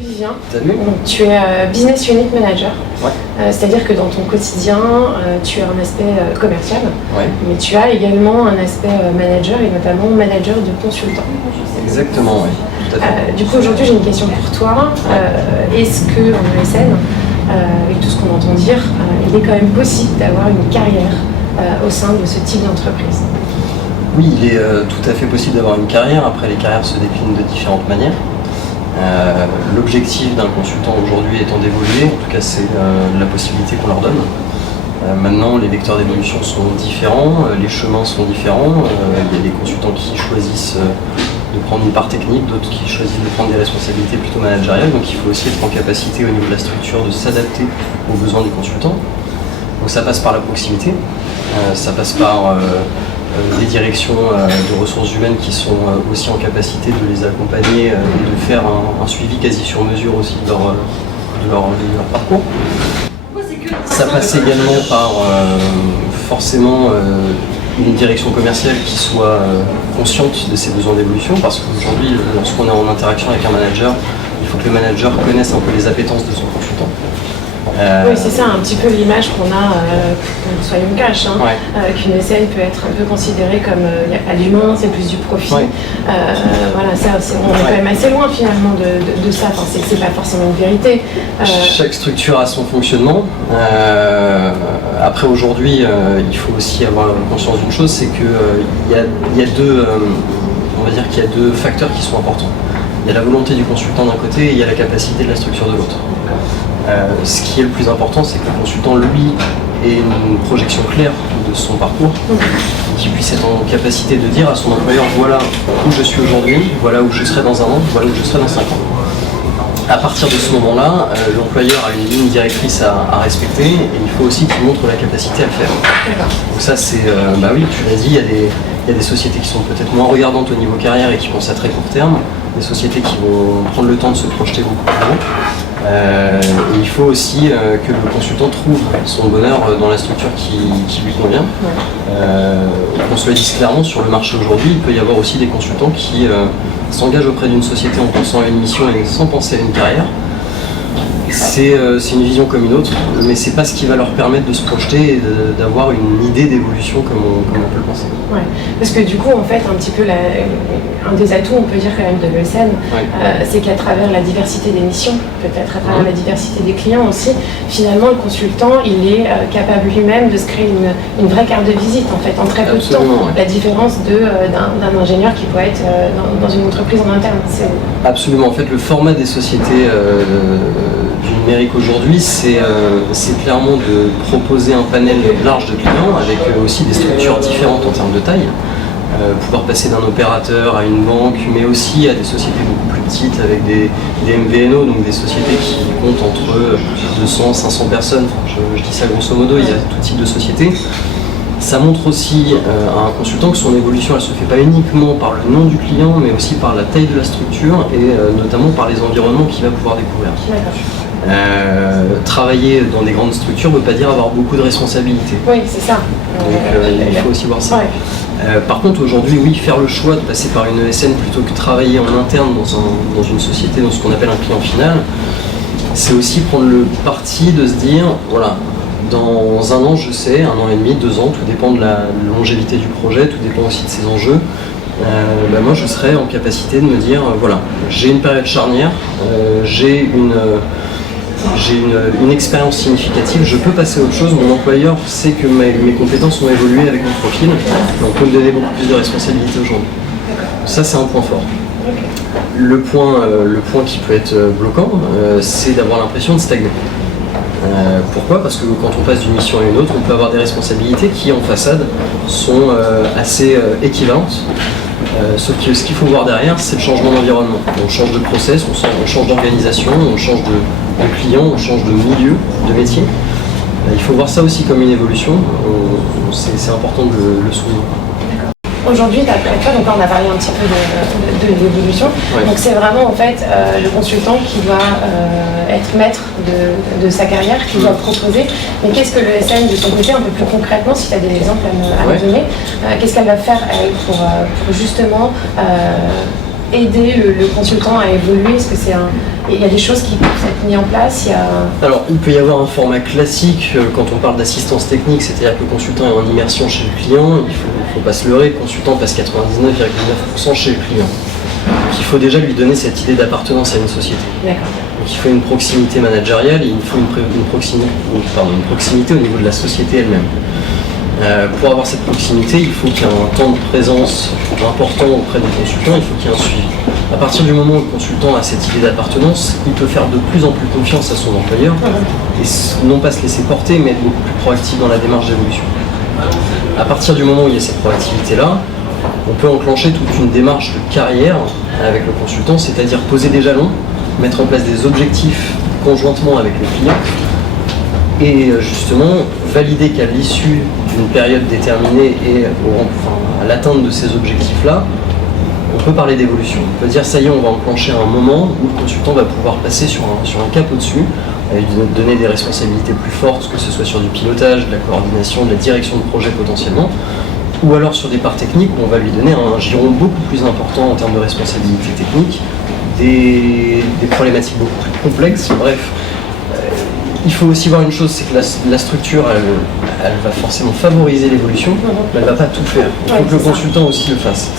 Vivien, donc, tu es Business Unit Manager, c'est-à-dire que dans ton quotidien, tu as un aspect commercial, mais tu as également un aspect manager et notamment manager de consultant. Exactement, oui. Tout à fait. Du coup, aujourd'hui, j'ai une question pour toi. Est-ce qu'en ESN, avec tout ce qu'on entend dire, il est quand même possible d'avoir une carrière au sein de ce type d'entreprise? Oui, il est tout à fait possible d'avoir une carrière. Après, les carrières se déclinent de différentes manières. L'objectif d'un consultant aujourd'hui étant d'évoluer, en tout cas c'est la possibilité qu'on leur donne. Maintenant les vecteurs d'évolution sont différents, les chemins sont différents, il y a des consultants qui choisissent de prendre une part technique, d'autres qui choisissent de prendre des responsabilités plutôt managériales, donc il faut aussi être en capacité au niveau de la structure de s'adapter aux besoins du consultant. Donc ça passe par la proximité, ça passe par des directions de ressources humaines qui sont aussi en capacité de les accompagner et de faire un suivi quasi sur mesure aussi de leur parcours. Ça passe également par forcément une direction commerciale qui soit consciente de ses besoins d'évolution, parce qu'aujourd'hui, lorsqu'on est en interaction avec un manager, il faut que le manager connaisse un peu les appétences de son consultant. Oui, c'est ça, un petit peu l'image qu'on a, soyons cash, qu'une ESN peut être un peu considérée comme il n'y a pas d'humain, c'est plus du profit. Voilà, ça, on est quand même assez loin finalement de ça, enfin, c'est pas forcément une vérité. Chaque structure a son fonctionnement. Après aujourd'hui, il faut aussi avoir conscience d'une chose, c'est qu'il y a deux, on va dire qu'il y a deux facteurs qui sont importants. Il y a la volonté du consultant d'un côté et il y a la capacité de la structure de l'autre. Ce qui est le plus important, c'est que le consultant, lui, ait une projection claire de son parcours, qu'il puisse être en capacité de dire à son employeur, voilà où je suis aujourd'hui, voilà où je serai dans un an, voilà où je serai dans 5 ans. À partir de ce moment-là, l'employeur a une ligne directrice à respecter et il faut aussi qu'il montre la capacité à le faire. Donc ça, c'est, bah oui, tu l'as dit, il y a des sociétés qui sont peut-être moins regardantes au niveau carrière et qui pensent à très court terme, des sociétés qui vont prendre le temps de se projeter beaucoup plus haut. Et il faut aussi que le consultant trouve son bonheur dans la structure qui lui convient. Qu'on se le dise clairement, sur le marché aujourd'hui, il peut y avoir aussi des consultants qui s'engagent auprès d'une société en pensant à une mission et sans penser à une carrière. C'est une vision comme une autre, mais c'est pas ce qui va leur permettre de se projeter et d'avoir une idée d'évolution comme on peut le penser. Ouais, parce que du coup, en fait, un petit peu un des atouts, on peut dire quand même, de l'ESN, c'est qu'à travers la diversité des missions, peut-être à travers la diversité des clients aussi, finalement, le consultant, il est capable lui-même de se créer une vraie carte de visite, en fait, en très peu de temps. La différence d'un ingénieur qui peut être dans une entreprise en interne. Absolument. En fait, le format des sociétés du numérique aujourd'hui, c'est clairement de proposer un panel large de clients avec aussi des structures différentes en termes de taille. Pouvoir passer d'un opérateur à une banque, mais aussi à des sociétés beaucoup plus petites avec des MVNO, donc des sociétés qui comptent entre 200 et 500 personnes. Je dis ça grosso modo, il y a tout type de sociétés. Ça montre aussi à un consultant que son évolution, elle ne se fait pas uniquement par le nom du client, mais aussi par la taille de la structure et notamment par les environnements qu'il va pouvoir découvrir. Travailler dans des grandes structures ne veut pas dire avoir beaucoup de responsabilités. Oui, c'est ça. Donc il faut aussi voir ça. Par contre, aujourd'hui, oui, faire le choix de passer par une ESN plutôt que travailler en interne dans une société, dans ce qu'on appelle un client final, c'est aussi prendre le parti de se dire, voilà, dans un an, je sais, 1 an et demi, 2 ans, tout dépend de la longévité du projet, tout dépend aussi de ses enjeux. Moi, je serai en capacité de me dire, voilà, j'ai une période charnière, j'ai une expérience significative, je peux passer à autre chose, mon employeur sait que mes compétences ont évolué avec mon profil, donc on peut me donner beaucoup plus de responsabilités aujourd'hui. Ça, c'est un point fort. Le point qui peut être bloquant, c'est d'avoir l'impression de stagner. Pourquoi ? Parce que quand on passe d'une mission à une autre, on peut avoir des responsabilités qui, en façade, sont assez équivalentes. Sauf que ce qu'il faut voir derrière, c'est le changement d'environnement. On change de process, on change d'organisation, on change de client, on change de milieu, de métier. Il faut voir ça aussi comme une évolution, c'est important de le souligner. Aujourd'hui, d'après toi, donc là on a parlé un petit peu de l'évolution, donc c'est vraiment en fait le consultant qui doit être maître de sa carrière, qui doit proposer. Mais qu'est-ce que l'ESN de son côté, un peu plus concrètement, si tu as des exemples à me donner, qu'est-ce qu'elle va faire elle pour justement aider le consultant à évoluer? Est-ce que il y a des choses qui peuvent être mises en place? Alors, il peut y avoir un format classique quand on parle d'assistance technique, c'est-à-dire que le consultant est en immersion chez le client. Il ne faut pas se leurrer, le consultant passe 99,9% chez le client. Donc, il faut déjà lui donner cette idée d'appartenance à une société. D'accord. Donc, il faut une proximité managériale et il faut une proximité au niveau de la société elle-même. Pour avoir cette proximité, il faut qu'il y ait un temps de présence important auprès du consultant, il faut qu'il y ait un suivi. À partir du moment où le consultant a cette idée d'appartenance, il peut faire de plus en plus confiance à son employeur et non pas se laisser porter, mais être beaucoup plus proactif dans la démarche d'évolution. À partir du moment où il y a cette proactivité-là, on peut enclencher toute une démarche de carrière avec le consultant, c'est-à-dire poser des jalons, mettre en place des objectifs conjointement avec le client et justement valider qu'à l'issue d'une période déterminée et à l'atteinte de ces objectifs-là, on peut parler d'évolution. On peut dire ça y est, on va enclencher un moment où le consultant va pouvoir passer sur un cap au-dessus, lui donner des responsabilités plus fortes, que ce soit sur du pilotage, de la coordination, de la direction de projet potentiellement, ou alors sur des parts techniques où on va lui donner un giron beaucoup plus important en termes de responsabilité technique, des problématiques beaucoup plus complexes, bref. Il faut aussi voir une chose, c'est que la structure, elle va forcément favoriser l'évolution, mais elle ne va pas tout faire. Il faut que le consultant aussi le fasse.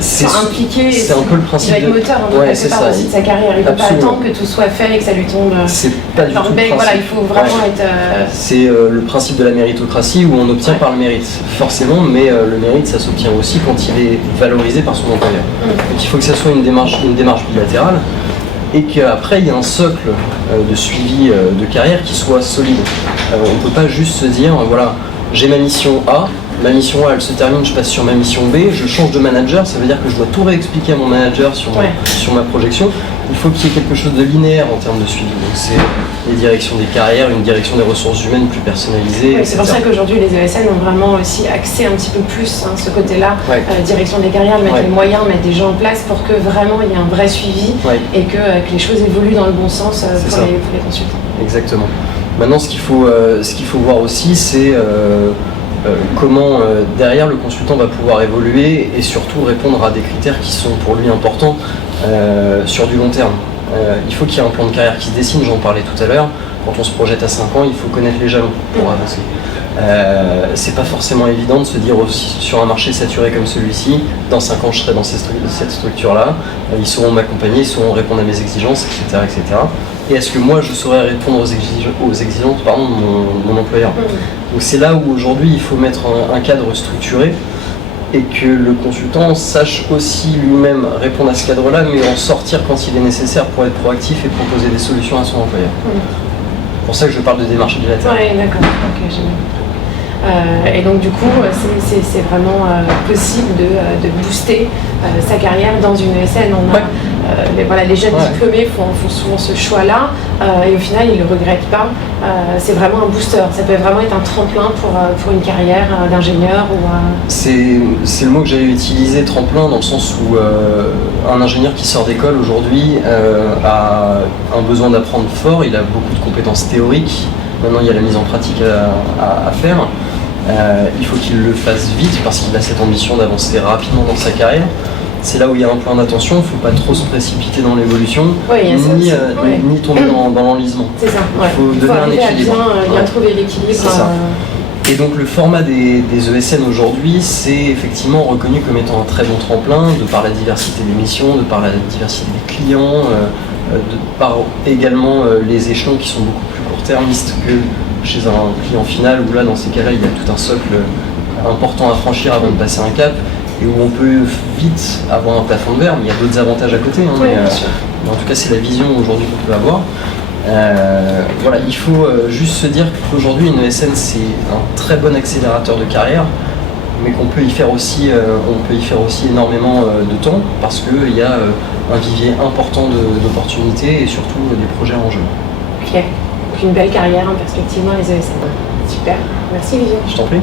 Soit impliqué, c'est un peu le principe. Il va être moteur quelque part aussi de sa carrière. Il ne peut pas attendre que tout soit fait et que ça lui tombe. C'est pas du tout le principe. Voilà, il faut vraiment être. C'est le principe de la méritocratie où on obtient par le mérite, forcément, mais le mérite, ça s'obtient aussi quand il est valorisé par son employeur. Donc il faut que ça soit une démarche bilatérale. Et qu'après il y a un socle de suivi de carrière qui soit solide. On ne peut pas juste se dire, voilà, j'ai ma mission A, ma mission A elle se termine, je passe sur ma mission B, je change de manager, ça veut dire que je dois tout réexpliquer à mon manager sur ma projection. Il faut qu'il y ait quelque chose de linéaire en termes de suivi. Donc c'est les directions des carrières, une direction des ressources humaines plus personnalisée. C'est pour ça qu'aujourd'hui les ESN ont vraiment aussi axé un petit peu plus ce côté-là, direction des carrières, mettre les moyens, mettre des gens en place pour que vraiment il y ait un vrai suivi et que les choses évoluent dans le bon sens pour les consultants. Exactement. Maintenant ce qu'il faut voir aussi c'est comment derrière le consultant va pouvoir évoluer et surtout répondre à des critères qui sont pour lui importants sur du long terme. Il faut qu'il y ait un plan de carrière qui se dessine, j'en parlais tout à l'heure. Quand on se projette à 5 ans, il faut connaître les jalons pour avancer. C'est pas forcément évident de se dire aussi, sur un marché saturé comme celui-ci, dans 5 ans je serai dans cette structure-là, ils sauront m'accompagner, ils sauront répondre à mes exigences, etc. etc. Et est-ce que moi je saurais répondre aux exigences de mon employeur? Donc c'est là où aujourd'hui il faut mettre un cadre structuré et que le consultant sache aussi lui-même répondre à ce cadre-là, mais en sortir quand il est nécessaire pour être proactif et proposer des solutions à son employeur. C'est pour ça que je parle de démarche bilatérale. Oui, d'accord. Ok, génial. Et donc du coup, c'est vraiment possible de booster sa carrière dans une ESN. Les jeunes diplômés font souvent ce choix-là et au final ils ne le regrettent pas. C'est vraiment un booster, ça peut vraiment être un tremplin pour une carrière d'ingénieur. C'est le mot que j'allais utiliser, tremplin, dans le sens où un ingénieur qui sort d'école aujourd'hui a un besoin d'apprendre fort, il a beaucoup de compétences théoriques, maintenant il y a la mise en pratique à faire. Il faut qu'il le fasse vite parce qu'il a cette ambition d'avancer rapidement dans sa carrière. C'est là où il y a un point d'attention, il ne faut pas trop se précipiter dans l'évolution, ni tomber dans l'enlisement. C'est ça, il faut donner un équilibre. Bien trouver l'équilibre. C'est ça. Et donc le format des ESN aujourd'hui, c'est effectivement reconnu comme étant un très bon tremplin, de par la diversité des missions, de par la diversité des clients, de par également les échelons qui sont beaucoup plus court-termistes que chez un client final, où là, dans ces cas-là, il y a tout un socle important à franchir avant de passer un cap, et où on peut vite avoir un plafond de verre, mais il y a d'autres avantages à côté. Mais en tout cas, c'est la vision aujourd'hui qu'on peut avoir. Voilà, il faut juste se dire qu'aujourd'hui, une ESN, c'est un très bon accélérateur de carrière, mais qu'on peut y faire aussi, énormément de temps, parce qu'il y a un vivier important d'opportunités et surtout des projets en jeu. Ok, donc une belle carrière en perspective dans les ESN. Super, merci Vivien. Je t'en prie.